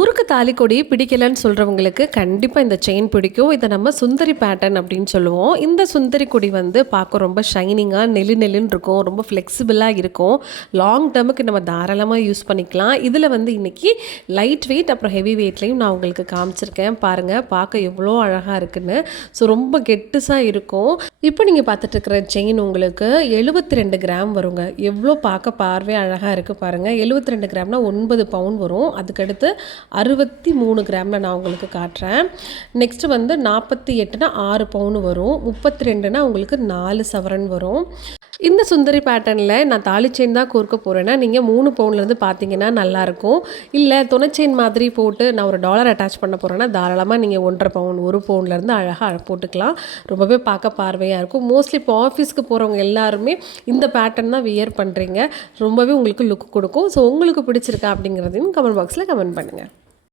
முறுக்கு தாலிக்கொடி பிடிக்கலன்னு சொல்கிறவங்களுக்கு கண்டிப்பாக இந்த செயின் பிடிக்கும். இதை நம்ம சுந்தரி பேட்டர்ன் அப்படின்னு சொல்லுவோம். இந்த சுந்தரி கொடி வந்து பார்க்க ரொம்ப ஷைனிங்காக நெல்லுன்னு இருக்கும். ரொம்ப ஃப்ளெக்சிபிளாக இருக்கும். லாங் டேர்முக்கு நம்ம தாராளமாக யூஸ் பண்ணிக்கலாம். இதில் வந்து இன்றைக்கி லைட் வெயிட் அப்புறம் ஹெவி வெயிட்லேயும் நான் உங்களுக்கு காமிச்சிருக்கேன். பாருங்கள், பார்க்க எவ்வளோ அழகாக இருக்குன்னு. ஸோ ரொம்ப கெட்டுஸாக இருக்கும். இப்போ நீங்கள் பார்த்துட்ருக்கிற செயின் உங்களுக்கு 72 கிராம் வருங்க. எவ்வளோ பார்க்க பார்வையாக அழகாக இருக்குது பாருங்கள். 72 கிராம்னா 9 பவுன் வரும். அதுக்கடுத்து 63 கிராமில் நான் உங்களுக்கு காட்டுறேன். நெக்ஸ்ட்டு வந்து 48னா 6 பவுன் வரும். 32னா உங்களுக்கு 4 சவரன் வரும். இந்த சுந்தரி பேட்டர்னில் நான் தாலி செயின் தான் கோர்க்க போகிறேன்னா நீங்கள் 3 பவுன்லேருந்து பார்த்தீங்கன்னா நல்லாயிருக்கும். இல்லை துணை செயின் மாதிரி போட்டு நான் ஒரு டாலர் அட்டாச் பண்ண போகிறேன்னா தாராளமாக நீங்கள் 1.5 பவுன் 1 பவுன்லேருந்து அழகாக போட்டுக்கலாம். ரொம்பவே பார்க்க பார்வையாக இருக்கும். மோஸ்ட்லி இப்போ ஆஃபீஸ்க்கு போகிறவங்க எல்லாருமே இந்த பேட்டர்ன் தான் வியர் பண்ணுறீங்க. ரொம்பவே உங்களுக்கு லுக் கொடுக்கும். ஸோ உங்களுக்கு பிடிச்சிருக்கா அப்படிங்கிறதையும் கமெண்ட் பாக்ஸில் கமெண்ட் பண்ணுங்கள்.